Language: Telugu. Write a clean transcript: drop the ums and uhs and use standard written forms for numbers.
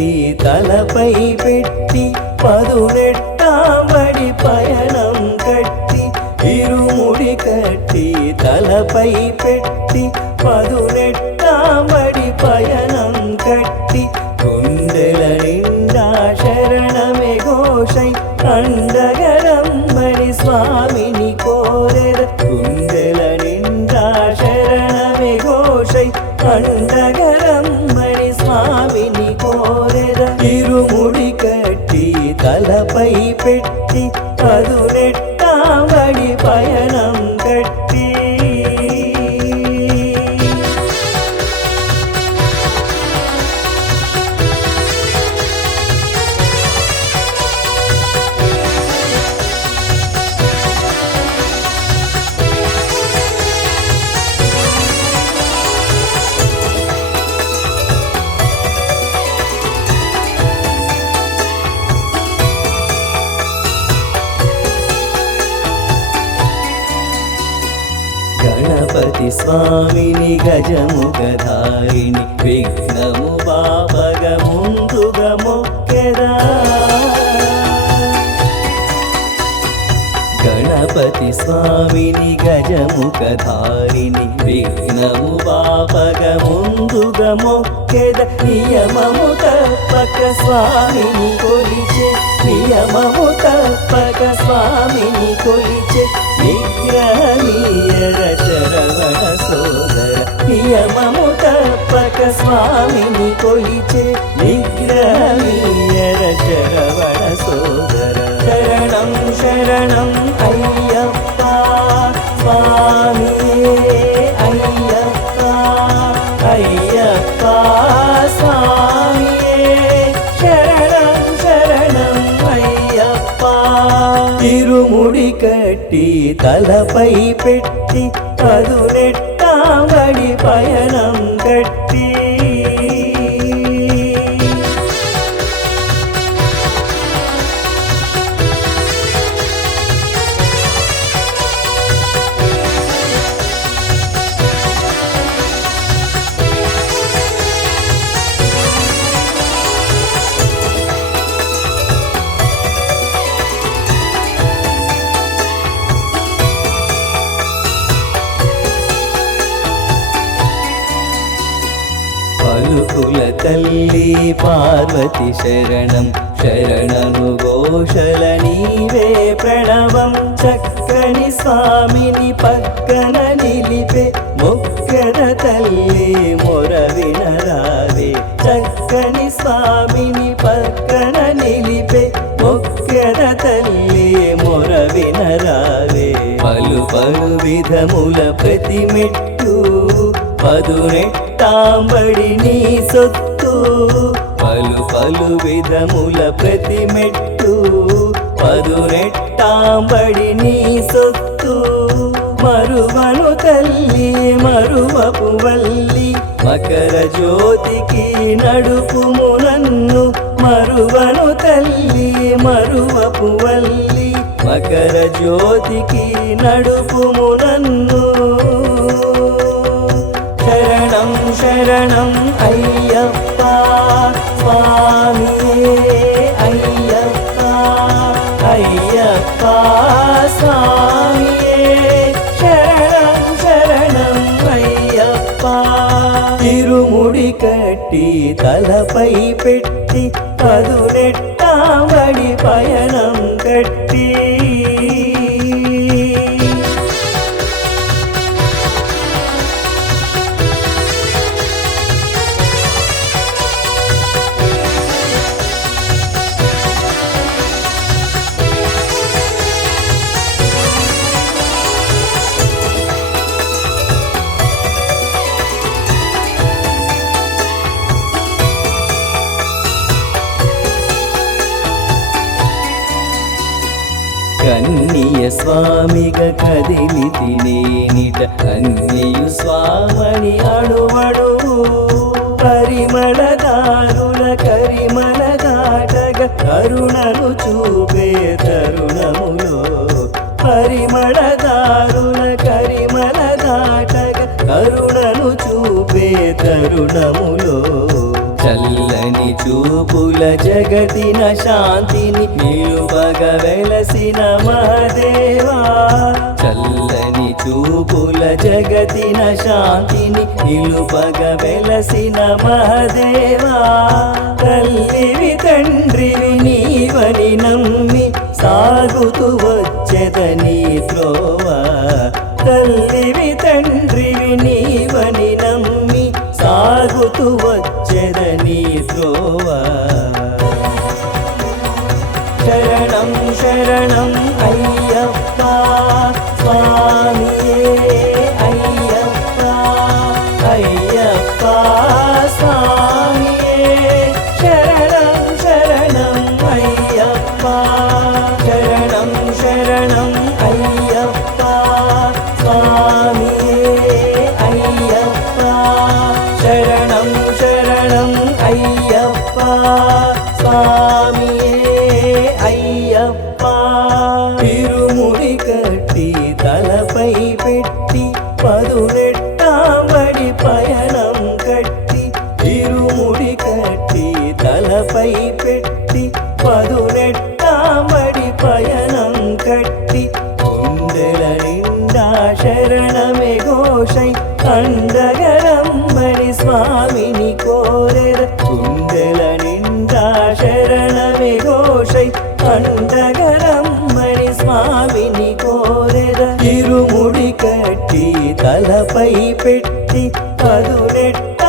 కట్టి తలపై పెట్టి పదునెట్టాంబడి పయనం కట్టి ఇరుముడి కట్టి తలపై పెట్టి పదునెట్టాంబడి పయనం కట్టి గుండెల నిండా శరణమే ఘోషై అండగరంబడి స్వామిని కోరెద గుండెల నిండా శరణమే ఘోషై అండగరంబడి స్వామిని కోరెద ఇరుముడి కట్టి తలపై పెట్టి పదునెట్టాంబడి పయనం కట్టి గణపతి స్వామిని గజముఖధారిణి విఘ్నము బాపగ ముందుగా మొక్కెదా గణపతి స్వామిని గజముఖధారిణి విఘ్నము బాపగ ముందుగా మొక్కెద నియమము తప్పక స్వామిని కొలిచే నియమము తప్పక స్వామిని కొలిచే నిగ్రహమీయర శరవణ సోదర నియమము తప్పక స్వామిని కొలిచే నిగ్రహమీయర శరవణ సోదర శరణం శరణం అయ్యప్ప స్వామియే అయ్యప్ప అయ్యప్ప స్వామియే శరణం శరణం అయ్యప్ప ఇరుముడి కట్టి తలపై పెట్టి పదునెట్టాంబడి పయనం కట్టి పలుకుల తల్లి పార్వతి శరణం శరణను ఘోషల నీవే ప్రణవం చక్కని స్వామిని పక్కన నిలిపే మొక్కన తల్లి మొర వినరావే చక్కని స్వామిని పక్కన నిలిపే మొక్కన తల్లి మొర వినరావే పలు పలు విధముల ప్రతి మెట్టు పదునెట్టాంబడి నీ సొత్తు పలు పలు విధముల ప్రతి మెట్టు పదునెట్టాంబడి నీ సొత్తు మరువను తల్లి మరువపు వల్లి మకర జ్యోతికి నడుపుము నన్ను మరువను తల్లి మరువపు వల్లి మకర జ్యోతికి నడుపుము నన్ను శరణం శరణం అయ్యప్ప స్వామియే అయ్యప్ప అయ్యప్ప స్వామియే శరణం శరణం అయ్యప్ప ఇరుముడి కట్టి తలపై పెట్టి పదునెట్టాంబడి పయనం కట్టి కన్నియ స్వామిగ కదిలితి నేనిట కన్నియు స్వామని అణువణు పరిమళదారుల కరిమల దాటగ కరుణను చూపే తరుణములో పరిమళదారుల కరిమల దాటగ కరుణను చూపే తరుణములో చల్లని చూపుల జగతిన శాంతిని నిలుపగ వెలసిన మహదేవా చల్లని చూపుల జగతిన శాంతిని నిలుపగ వెలసిన మహదేవా తల్లివి తండ్రివి నీవని నమ్మి సాగుతూ వచ్చెదని త్రోవా తల్లివి తండ్రివి నీవని నమ్మి సాగుతూ వచ్చెదని త్రోవా శరణం శరణం అయ్యప్ప స్వామియే అయ్యప్ప అయ్యప్ప స్వామియే శరణం శరణం అయ్యప్ప శరణం శరణం అయ్యప్ప స్వామియే అయ్యప్ప శరణం శరణం అయ్యప్ప స్వామియే అయ్యప్ప తిరుముడి కట్టి తలపై పెట్టి పదునెట్టాంబడి పయనం కట్టి తిరుముడి కట్టి తలపై పెట్టి పదునెట్టాంబడి పయనం కట్టి గుండెల నిండా శరణమే ఘోషై అండగరంబడి స్వామిని కోరెద గుండెల నిండా శరణమే ఘోషై అండగరంబడి స్వామిని కోరెద తిరుముడి కట్టి తలపై పెట్టి పదునెట్ట